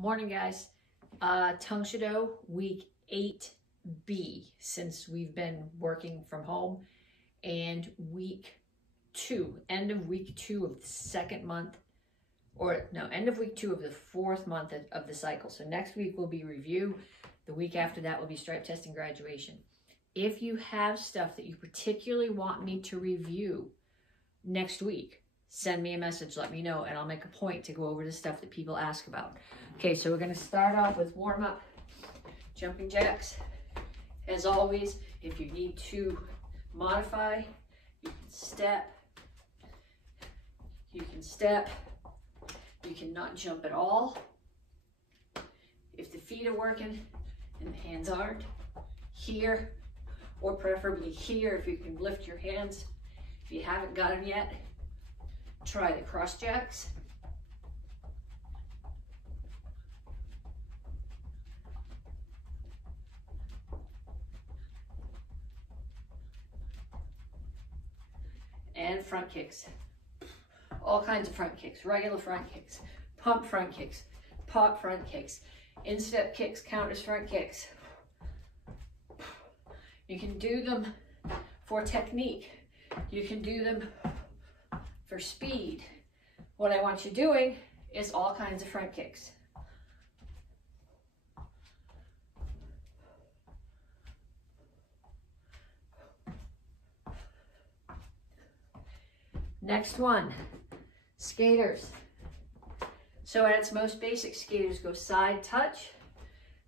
Morning, guys. Tang Soo Do week 8B since we've been working from home, and week 2, end of week 2 of the second month, or no, end of week 2 of the 4th month of the cycle. So next week will be review. The week after that will be stripe test and graduation. If you have stuff that you particularly want me to review next week, send me a message, let me know, and I'll make a point to go over the stuff that people ask about. Okay, so we're gonna start off with warm-up jumping jacks. As always, if you need to modify, you can step, you can not jump at all. If the feet are working and the hands aren't, here, or preferably here if you can lift your hands. If you haven't got them yet, try the cross jacks. And front kicks. All kinds of front kicks, regular front kicks, pump front kicks, pop front kicks, instep kicks count as front kicks. You can do them for technique. You can do them for speed. What I want you doing is all kinds of front kicks. Next one, skaters. So at its most basic, skaters go side touch,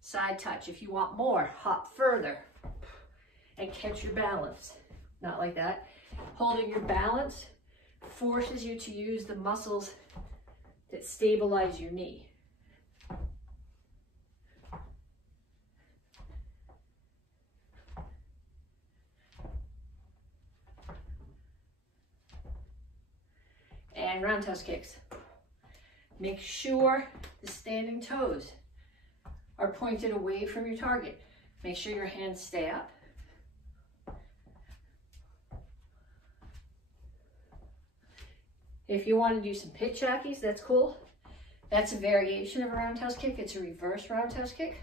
side touch. If you want more, hop further and catch your balance. Not like that. Holding your balance forces you to use the muscles that stabilize your knee. And roundhouse kicks. Make sure the standing toes are pointed away from your target. Make sure your hands stay up. If you want to do some Petsching, that's cool. That's a variation of a roundhouse kick. It's a reverse roundhouse kick.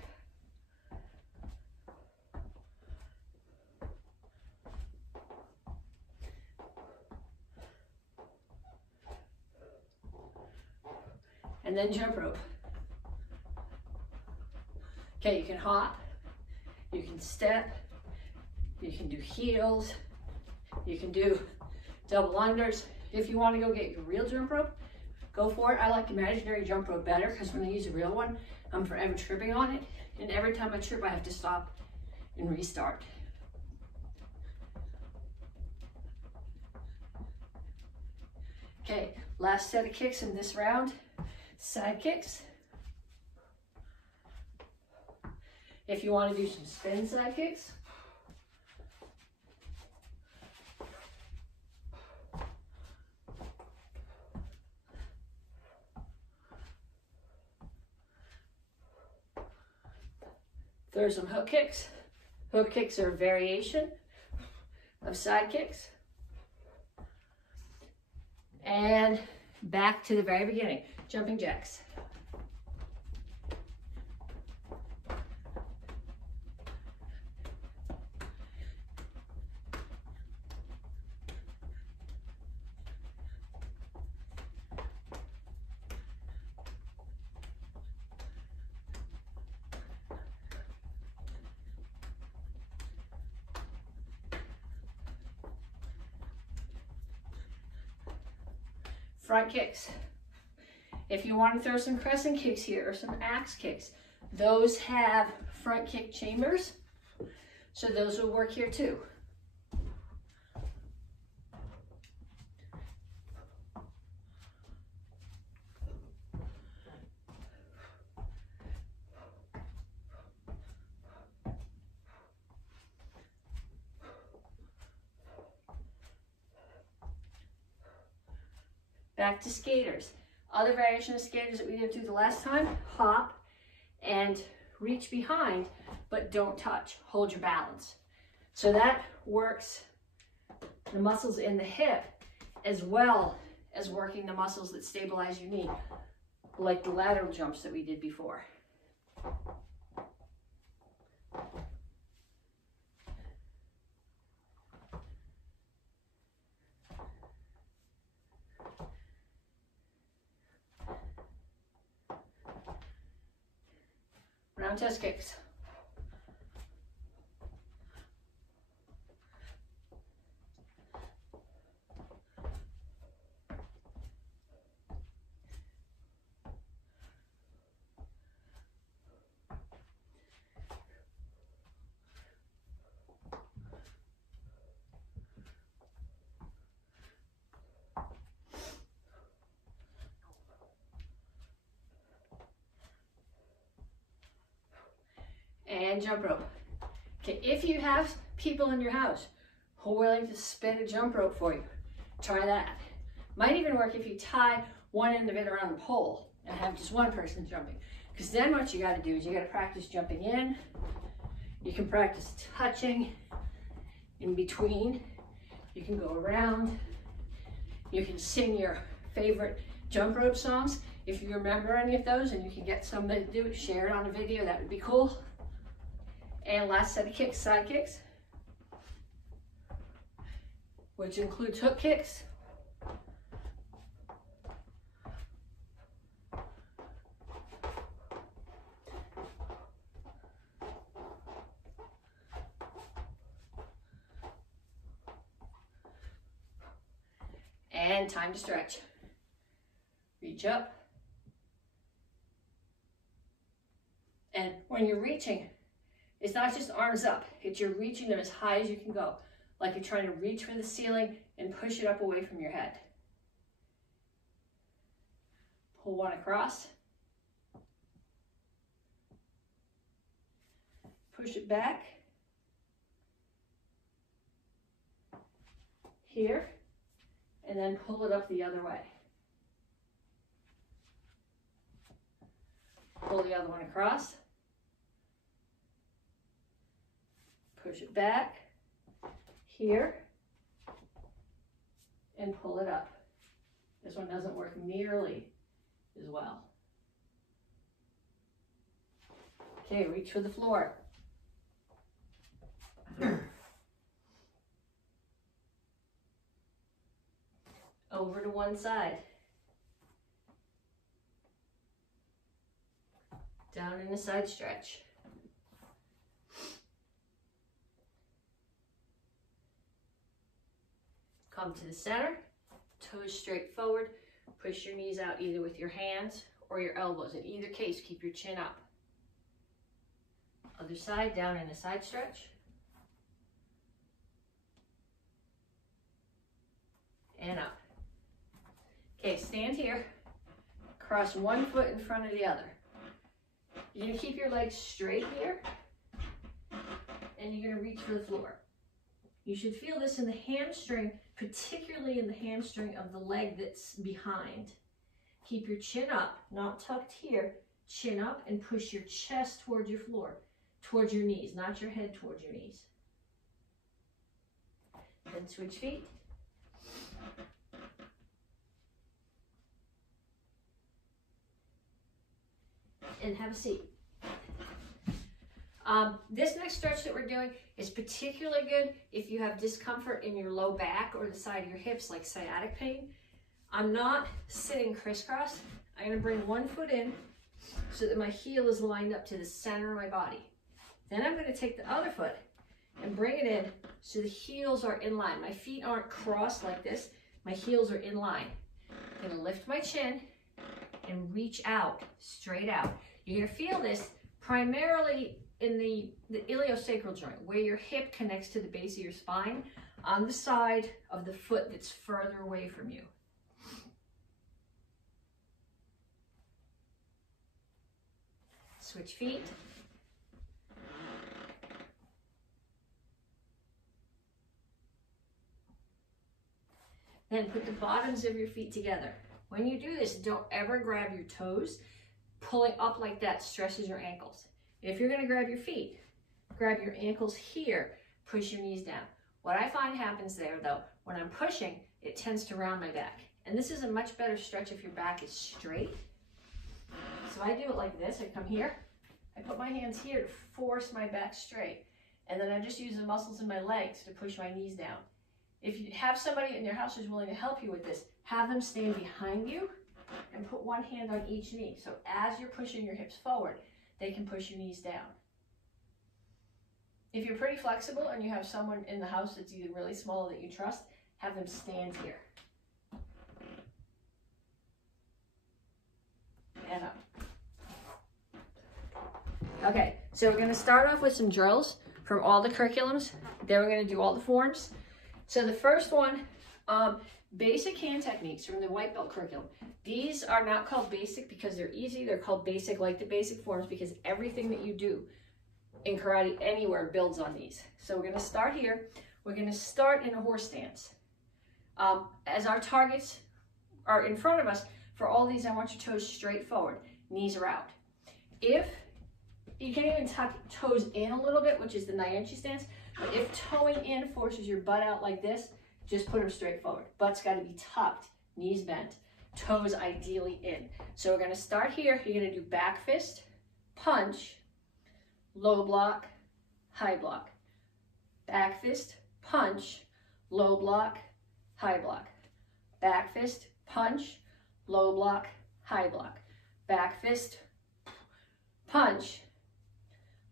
And then jump rope. Okay, you can hop, you can step, you can do heels, you can do double unders. If you want to go get your real jump rope, go for it. I like imaginary jump rope better because when I use a real one, I'm forever tripping on it. And every time I trip, I have to stop and restart. Okay, last set of kicks in this round, side kicks. If you want to do some spin side kicks, throw some hook kicks. Hook kicks are a variation of side kicks. And back to the very beginning, jumping jacks. Front kicks. If you want to throw some crescent kicks here or some axe kicks, those have front kick chambers, so those will work here too. Back to skaters. Other variation of skaters that we didn't do the last time, hop and reach behind, but don't touch. Hold your balance. So that works the muscles in the hip as well as working the muscles that stabilize your knee. like the lateral jumps that we did before. Round test kicks. And jump rope. Okay, if you have people in your house who are willing to spin a jump rope for you, try that. Might even work if you tie one end of it around the pole and have just one person jumping. Because then what you got to do is you got to practice jumping in. You can practice touching in between. You can go around. You can sing your favorite jump rope songs. If you remember any of those and you can get somebody to do it, share it on a video, that would be cool. And last set of kicks, side kicks, which includes hook kicks. And time to stretch. Reach up. And when you're reaching, it's not just arms up, it's you're reaching them as high as you can go, like you're trying to reach for the ceiling and push it up away from your head. Pull one across. Push it back. Here. And then pull it up the other way. Pull the other one across. Push it back, here, and pull it up. This one doesn't work nearly as well. Okay, reach for the floor. Over to one side. Down in a side stretch. Come to the center, toes straight forward, push your knees out either with your hands or your elbows. In either case, keep your chin up. Other side, down in a side stretch. And up. Okay, stand here, cross one foot in front of the other. You're gonna keep your legs straight here, and you're gonna reach for the floor. You should feel this in the hamstring, particularly in the hamstring of the leg that's behind. Keep your chin up, not tucked here, chin up, and push your chest towards your floor, towards your knees, not your head towards your knees. Then switch feet. And have a seat. This next stretch that we're doing is particularly good if you have discomfort in your low back or the side of your hips, like sciatic pain. I'm not sitting crisscross. I'm going to bring one foot in so that my heel is lined up to the center of my body. Then I'm going to take the other foot and bring it in so the heels are in line. My feet aren't crossed like this. My heels are in line. I'm going to lift my chin and reach out, straight out. You're going to feel this primarily in the iliosacral joint, where your hip connects to the base of your spine, on the side of the foot that's further away from you. Switch feet. Then put the bottoms of your feet together. When you do this, don't ever grab your toes. Pulling up like that stresses your ankles. If you're going to grab your feet, grab your ankles here, push your knees down. What I find happens there, though, when I'm pushing, it tends to round my back. And this is a much better stretch if your back is straight. So I do it like this. I come here, I put my hands here to force my back straight. And then I just use the muscles in my legs to push my knees down. If you have somebody in your house who's willing to help you with this, have them stand behind you and put one hand on each knee. So as you're pushing your hips forward, they can push your knees down. If you're pretty flexible and you have someone in the house that's either really small or that you trust, have them stand here. And up. Okay, so we're going to start off with some drills from all the curriculums. Then we're going to do all the forms. So the first one, basic hand techniques from the white belt curriculum. These are not called basic because they're easy. They're called basic like the basic forms because everything that you do in karate anywhere builds on these. So we're going to start here. We're going to start in a horse stance. As our targets are in front of us, for all these, I want your toes straight forward. Knees are out. If you can even tuck toes in a little bit, which is the Nyanchi stance, but if toeing in forces your butt out like this, just put them straight forward. Butt's got to be tucked, knees bent, toes ideally in. So we're going to start here. You're going to do back fist, punch, low block, high block. Back fist, punch, low block, high block. Back fist, punch, low block, high block. Back fist, punch,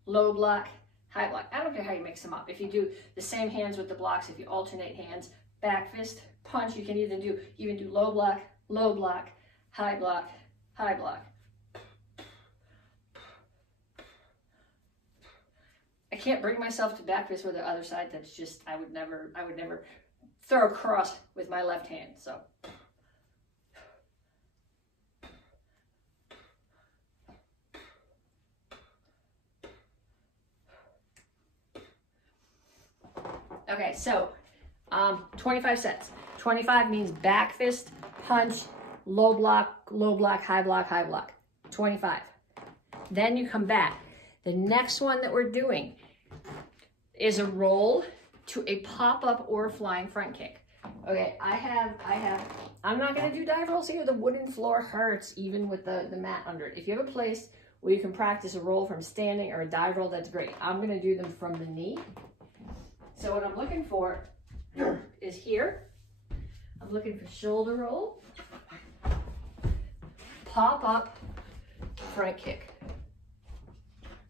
low block, high block. I don't care how you mix them up. If you do the same hands with the blocks, if you alternate hands, back fist, punch, you can even do low block, high block, high block. I can't bring myself to back fist with the other side. That's just, I would never throw a cross with my left hand. So. Okay, so 25 sets. 25 means back fist, punch, low block, high block, high block. 25. Then you come back. The next one that we're doing is a roll to a pop-up or a flying front kick. Okay, I'm not gonna do dive rolls here. The wooden floor hurts even with the mat under it. If you have a place where you can practice a roll from standing or a dive roll, that's great. I'm gonna do them from the knee. So what I'm looking for is here. I'm looking for shoulder roll, pop up, front kick.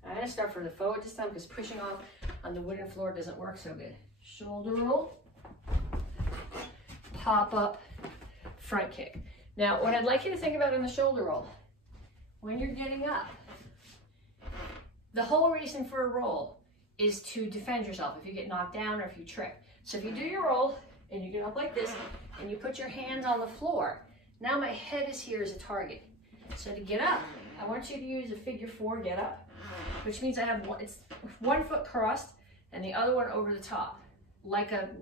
I'm gonna start from the forward this time because pushing off on the wooden floor doesn't work so good. Shoulder roll, pop up, front kick. Now, what I'd like you to think about in the shoulder roll, when you're getting up, the whole reason for a roll is to defend yourself if you get knocked down or if you trip. So if you do your roll and you get up like this and you put your hands on the floor, now my head is here as a target. So to get up, I want you to use a figure 4 get up, which means I have one foot crossed and the other one over the top.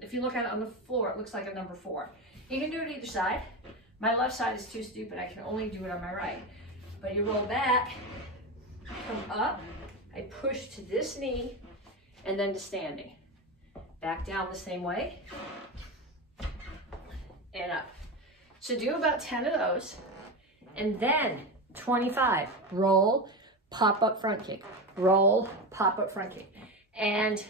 If you look at it on the floor, it looks like a number 4. You can do it either side. My left side is too stupid. I can only do it on my right. But you roll back, come up, I push to this knee, and then to standing. Back down the same way, and up. So do about 10 of those, and then 25. Roll, pop up front kick. Roll, pop up front kick. And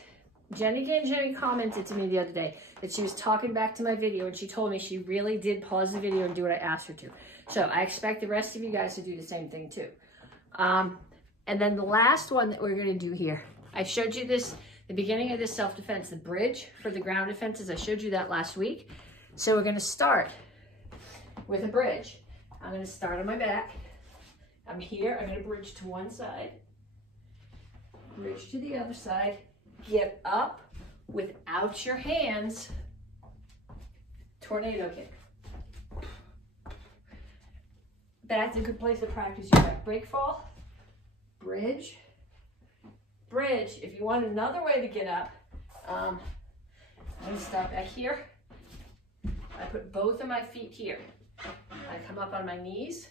Jenny commented to me the other day that she was talking back to my video and she told me she really did pause the video and do what I asked her to. So I expect the rest of you guys to do the same thing too. And then the last one that we're gonna do here, I showed you this, the beginning of this self-defense, the bridge for the ground defenses. I showed you that last week. So we're gonna start with a bridge. I'm gonna start on my back. I'm here, I'm gonna bridge to one side, bridge to the other side, get up without your hands, tornado kick. That's a good place to practice your back break fall, bridge, bridge. If you want another way to get up, I'm gonna start back here. I put both of my feet here. I come up on my knees.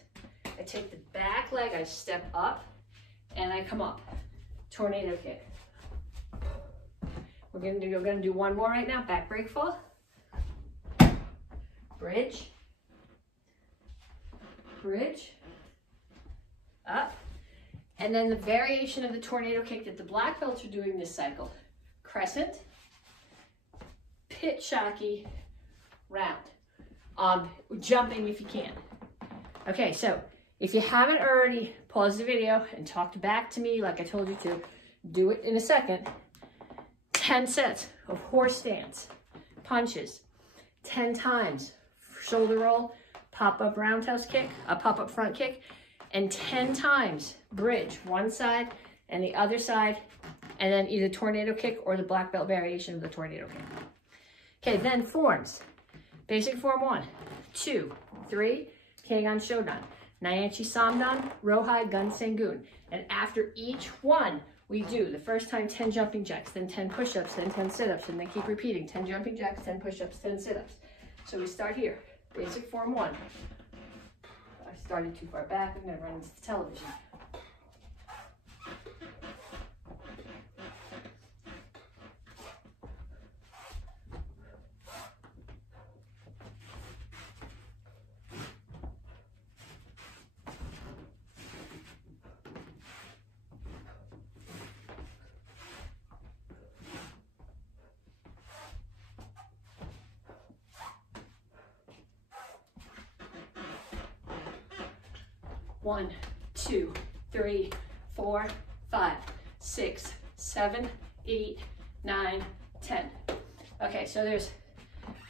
I take the back leg, I step up, and I come up. Tornado kick. We're gonna do one more right now. Back break fall. Bridge. Bridge. Up. And then the variation of the tornado kick that the black belts are doing this cycle. Crescent, Petsching, round. Jumping if you can. Okay, so if you haven't already, pause the video and talked back to me like I told you to. Do it in a second. 10 sets of horse stance, punches, 10 times shoulder roll, pop-up roundhouse kick, a pop-up front kick, and 10 times bridge, one side and the other side, and then either tornado kick or the black belt variation of the tornado kick. Okay, then forms. Basic form 1, 2, 3, Kangan Shodan, Nyanchi Samdan, Rohai Gun Sangun. And after each one, we do the first time 10 jumping jacks, then 10 push-ups, then 10 sit-ups, and then keep repeating 10 jumping jacks, 10 push-ups, 10 sit-ups. So we start here. Basic form 1. I started too far back. I'm going to run into the television. One, 2, 3, 4, 5, 6, 7, 8, 9, 10. Okay, so there's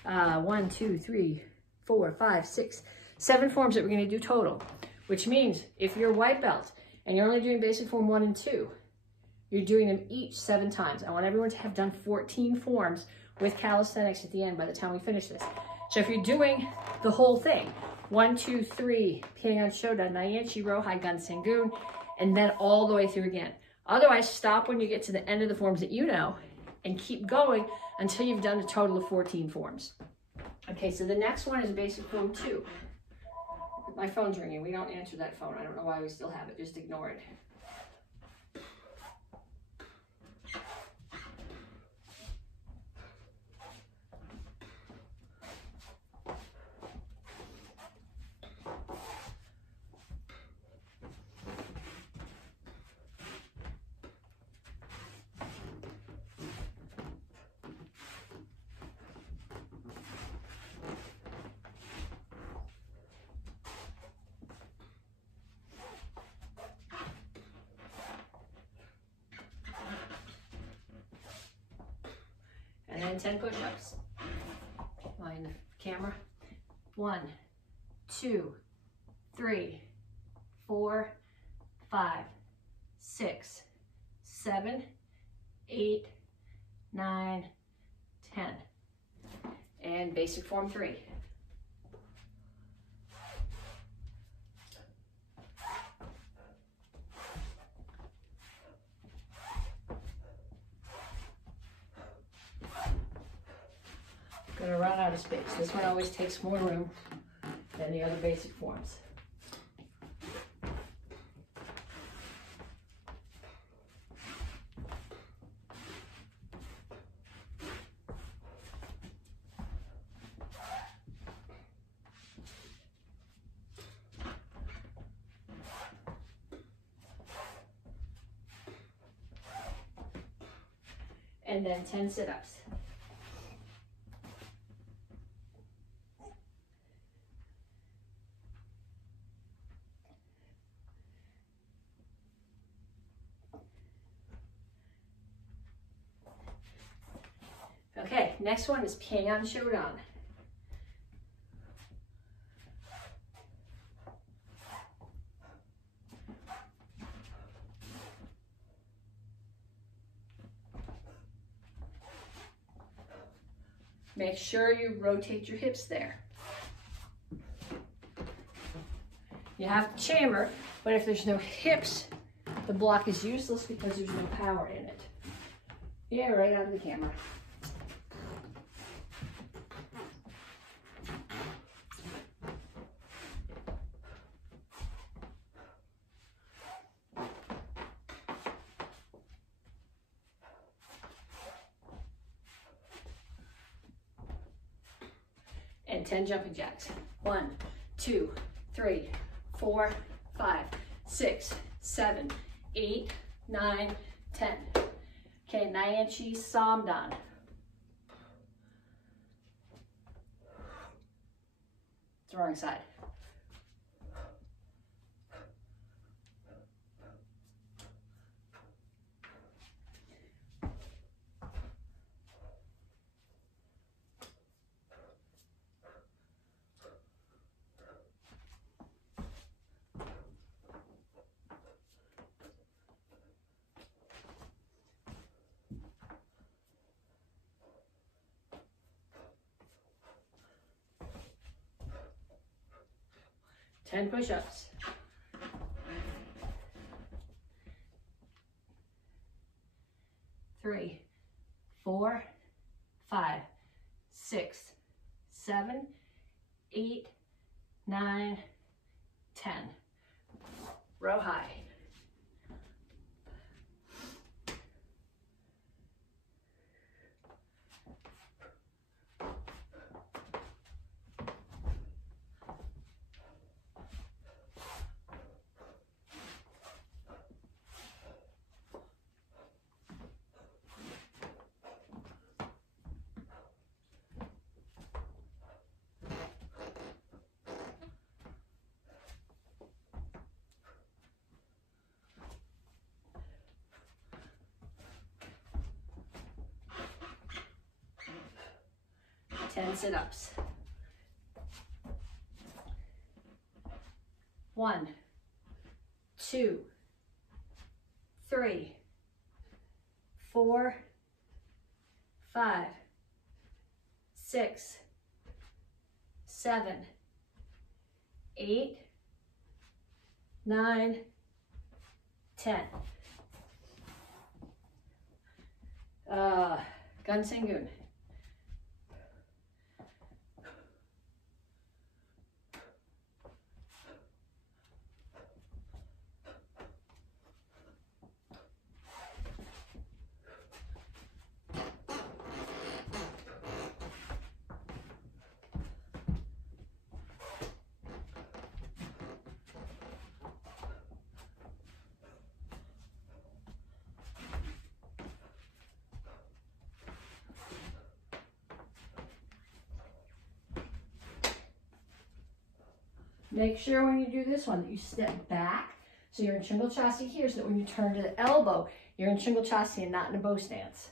1, 2, 3, 4, 5, 6, 7 forms that we're going to do total, which means if you're white belt and you're only doing basic form 1 and 2, you're doing them each 7 times. I want everyone to have done 14 forms with calisthenics at the end by the time we finish this. So if you're doing the whole thing, 1, 2, 3, Kangan Shodan, Nyanchi, Rohai, Gun Sangun, and then all the way through again. Otherwise, stop when you get to the end of the forms that you know and keep going until you've done a total of 14 forms. Okay, so the next one is basic form 2. My phone's ringing. We don't answer that phone. I don't know why we still have it. Just ignore it. And then 10 push-ups. Line the camera. 1, 2, 3, 4, 5, 6, 7, 8, 9, 10. And basic form 3. Gonna run out of space. This one always takes more room than the other basic forms. And then 10 sit-ups. Okay, next one is Kangan Shodan. Make sure you rotate your hips there. You have to chamber, but if there's no hips, the block is useless because there's no power in it. Yeah, right out of the camera. And 10 jumping jacks. 1, 2, 3, 4, 5, 6, 7, 8, 9, 10. Okay, Nyanchi Samdan. It's the wrong side. Ten push-ups. 3, 4, 5, 6, 7, 8, 9, 10. Row high. Ten sit-ups. 1, 2, 3, 4, 5, 6, 7, 8, 9, 10. Gunsangun. Make sure when you do this one that you step back, so you're in Chingolchassi here, so that when you turn to the elbow, you're in Chingolchassi and not in a bow stance.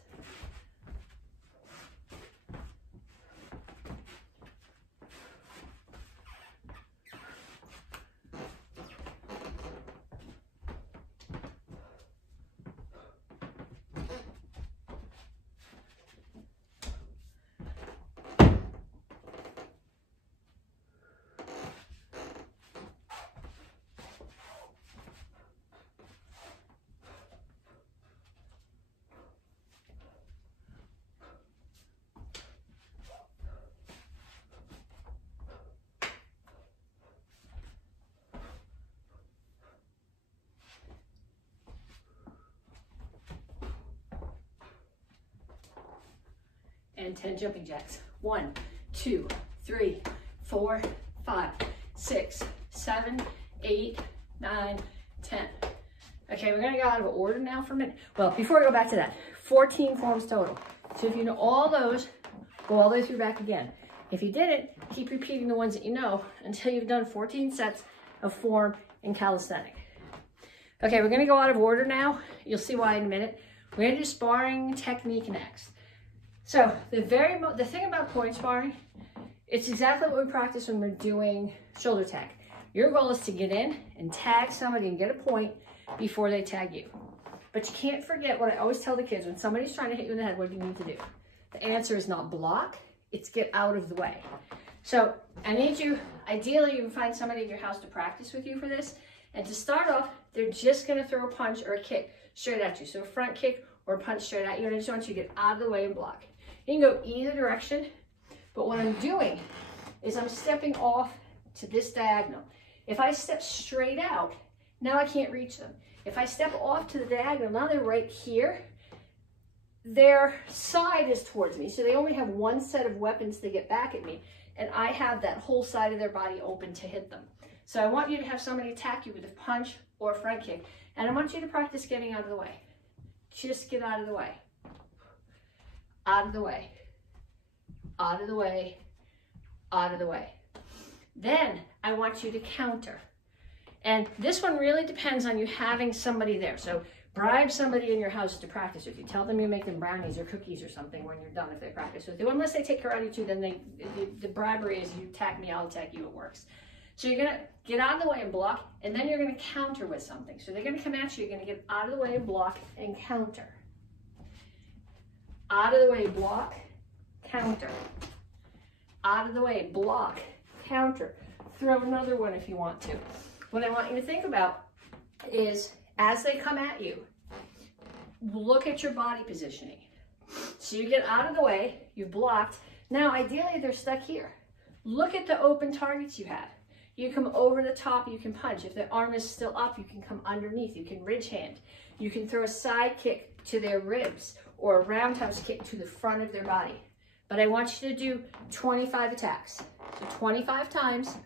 And 10 jumping jacks. 1, 2, 3, 4, 5, 6, 7, 8, 9, 10. Okay, we're gonna go out of order now for a minute. Well, before we go back to that, 14 forms total. So if you know all those, go all the way through back again. If you didn't, keep repeating the ones that you know until you've done 14 sets of form in calisthenics. Okay, we're gonna go out of order now. You'll see why in a minute. We're gonna do sparring technique next. So the thing about point sparring, it's exactly what we practice when we're doing shoulder tag. Your goal is to get in and tag somebody and get a point before they tag you. But you can't forget what I always tell the kids: when somebody's trying to hit you in the head, what do you need to do? The answer is not block, it's get out of the way. So I need you, ideally you can find somebody in your house to practice with you for this. And to start off, they're just gonna throw a punch or a kick straight at you. So a front kick or a punch straight at you, and I just want you to get out of the way and block. You can go either direction, but what I'm doing is I'm stepping off to this diagonal. If I step straight out, now I can't reach them. If I step off to the diagonal, now they're right here. Their side is towards me, so they only have one set of weapons to get back at me, and I have that whole side of their body open to hit them. So I want you to have somebody attack you with a punch or front kick. And I want you to practice getting out of the way. Just get out of the way. Out of the way. Out of the way. Out of the way. Then I want you to counter. And this one really depends on you having somebody there. So bribe somebody in your house to practice with you. Tell them you make them brownies or cookies or something when you're done if they practice with you. Unless they take karate too, then the bribery is you attack me, I'll attack you, it works. So you're gonna get out of the way and block, and then you're gonna counter with something. So they're gonna come at you, you're gonna get out of the way and block and counter. Out of the way, block, counter. Out of the way, block, counter. Throw another one if you want to. What I want you to think about is as they come at you, look at your body positioning. So you get out of the way, you've blocked. Now ideally they're stuck here. Look at the open targets you have. You come over the top, you can punch. If the arm is still up, you can come underneath. You can ridge hand. You can throw a side kick to their ribs or a roundhouse kick to the front of their body. But I want you to do 25 attacks. So 25 times,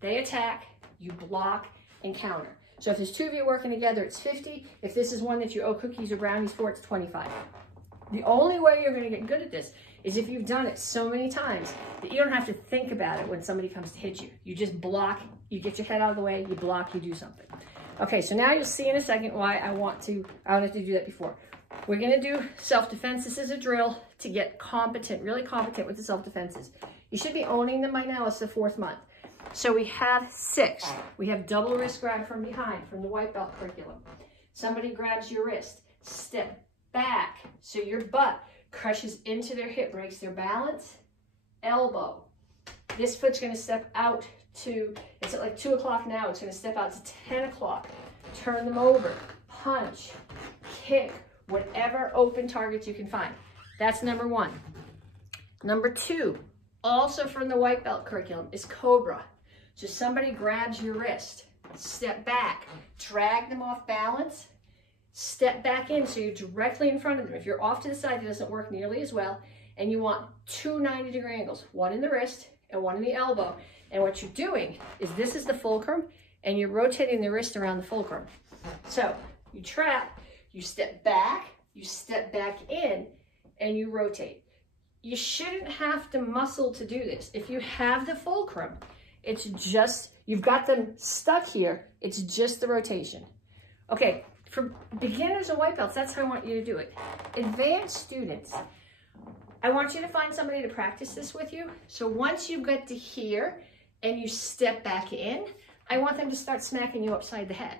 they attack, you block, and counter. So if there's two of you working together, it's 50. If this is one that you owe cookies or brownies for, it's 25. The only way you're gonna get good at this is if you've done it so many times that you don't have to think about it when somebody comes to hit you. You just block, you get your head out of the way, you block, you do something. Okay, so now you'll see in a second why I wanted to do that before. We're gonna do self-defense. This is a drill to get competent, really competent with the self-defenses. You should be owning them by now. It's the 4th month. So we have 6. We have double wrist grab from behind, from the white belt curriculum. Somebody grabs your wrist, step back, so your butt crushes into their hip, breaks their balance, elbow. This foot's gonna step out to, it's at like 2 o'clock now, it's gonna step out to 10 o'clock. Turn them over, punch, kick, whatever open targets you can find. That's number 1. Number 2, also from the white belt curriculum, is Cobra. So somebody grabs your wrist, step back, drag them off balance, step back in so you're directly in front of them. If you're off to the side, it doesn't work nearly as well. And you want 2 90-degree angles, one in the wrist and one in the elbow. And what you're doing is this is the fulcrum and you're rotating the wrist around the fulcrum. So you trap, you step back in, and you rotate. You shouldn't have to muscle to do this. If you have the fulcrum, it's just, you've got them stuck here, it's just the rotation. Okay, for beginners and white belts, that's how I want you to do it. Advanced students, I want you to find somebody to practice this with you. So once you get to here and you step back in, I want them to start smacking you upside the head.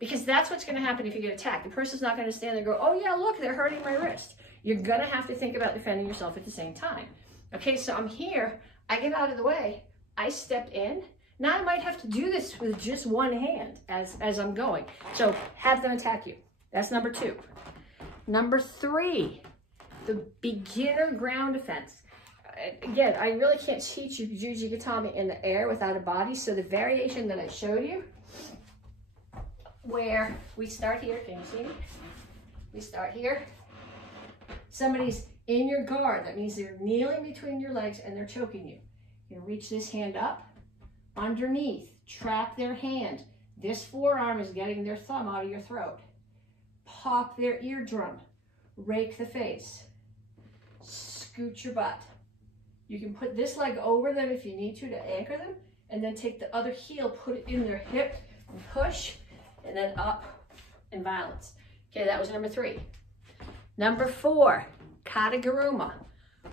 Because that's what's gonna happen if you get attacked. The person's not gonna stand there and go, oh yeah, look, they're hurting my wrist. You're gonna have to think about defending yourself at the same time. Okay, so I'm here, I get out of the way, I step in. Now I might have to do this with just one hand as I'm going. So have them attack you. That's number 2. Number 3, the beginner ground defense. Again, I really can't teach you Juji Gatame in the air without a body. So the variation that I showed you, where we start here, can you see me? We start here. Somebody's in your guard. That means they're kneeling between your legs and they're choking you. You can reach this hand up, underneath, trap their hand. This forearm is getting their thumb out of your throat. Pop their eardrum, rake the face, scoot your butt. You can put this leg over them if you need to anchor them, and then take the other heel, put it in their hip, and push, and then up and violence. Okay, that was number 3. Number 4, Kataguruma.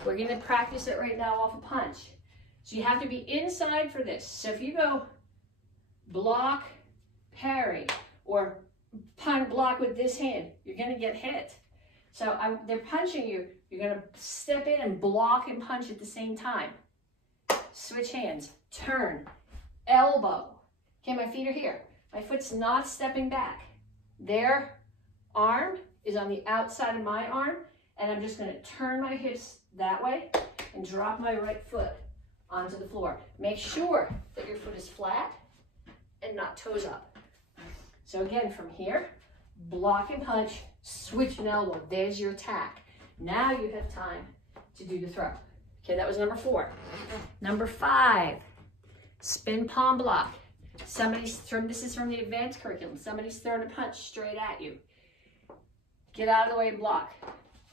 We're gonna practice it right now off a punch. So you have to be inside for this. So if you go block, parry, or punch, block with this hand, you're gonna get hit. So they're punching you, you're gonna step in and block and punch at the same time. Switch hands, turn, elbow. Okay, my feet are here. My foot's not stepping back. Their arm is on the outside of my arm, and I'm just gonna turn my hips that way and drop my right foot onto the floor. Make sure that your foot is flat and not toes up. So again, from here, block and punch, switch an elbow. There's your attack. Now you have time to do the throw. Okay, that was number 4. Number 5, spin palm block. This is from the advanced curriculum. Somebody's throwing a punch straight at you. Get out of the way and block.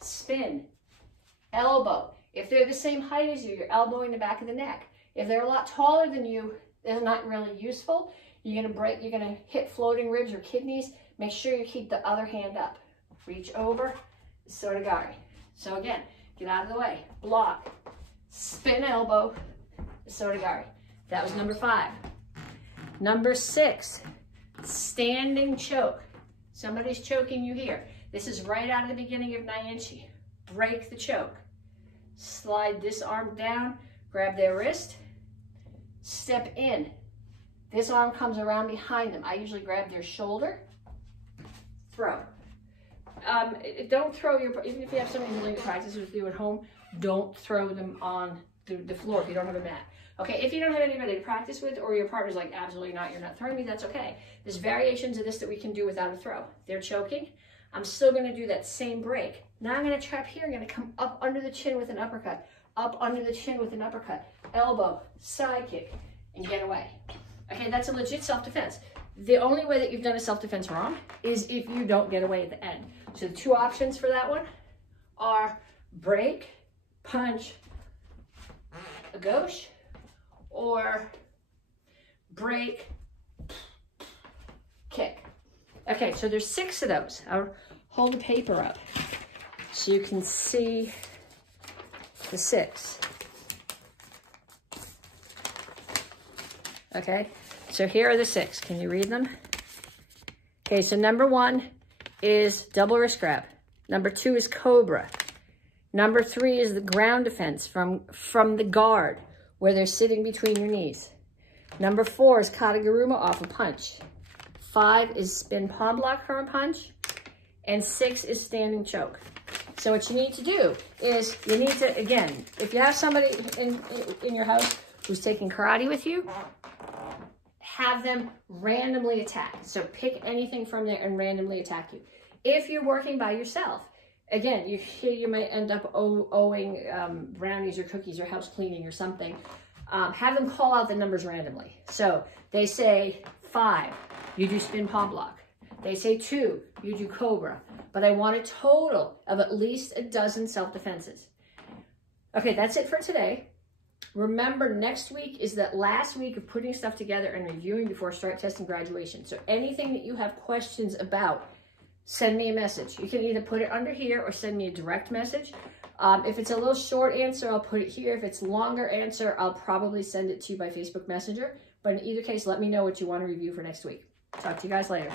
Spin. Elbow. If they're the same height as you, you're elbowing the back of the neck. If they're a lot taller than you, they're not really useful. You're gonna hit floating ribs or kidneys. Make sure you keep the other hand up. Reach over, Sotogari. So again, get out of the way, block, spin elbow, Sotogari. That was number 5. Number 6, standing choke. Somebody's choking you here. This is right out of the beginning of Nyanchi. Break the choke. Slide this arm down, grab their wrist, step in. This arm comes around behind them. I usually grab their shoulder, throw. Don't throw even if you have somebody who practice with you at home, don't throw them on the floor if you don't have a mat. Okay, if you don't have anybody to practice with or your partner's like, absolutely not, you're not throwing me, that's okay. There's variations of this that we can do without a throw. They're choking. I'm still gonna do that same break. Now I'm gonna trap here, I'm gonna come up under the chin with an uppercut, up under the chin with an uppercut, elbow, side kick, and get away. Okay, that's a legit self-defense. The only way that you've done a self-defense wrong is if you don't get away at the end. So the 2 options for that one are break, punch, a gauche, or break, kick. Okay, so there's 6 of those. I'll hold the paper up so you can see the 6. Okay, so here are the 6. Can you read them? Okay, so number 1 is double wrist grab. Number 2 is cobra. Number 3 is the ground defense from the guard, where they're sitting between your knees. Number 4 is kataguruma off a punch. 5 is spin palm block from a punch. And 6 is standing choke. So what you need to do is you need to, again, if you have somebody in your house who's taking karate with you, have them randomly attack. So pick anything from there and randomly attack you. If you're working by yourself, again, you might end up owing brownies or cookies or house cleaning or something. Have them call out the numbers randomly. So they say 5, you do spin palm block. They say 2, you do cobra. But I want a total of at least a dozen self-defenses. Okay, that's it for today. Remember, next week is that last week of putting stuff together and reviewing before start testing graduation. So anything that you have questions about, send me a message. You can either put it under here or send me a direct message. If it's a little short answer, I'll put it here. If it's longer answer, I'll probably send it to you by Facebook Messenger. But in either case, let me know what you want to review for next week. Talk to you guys later.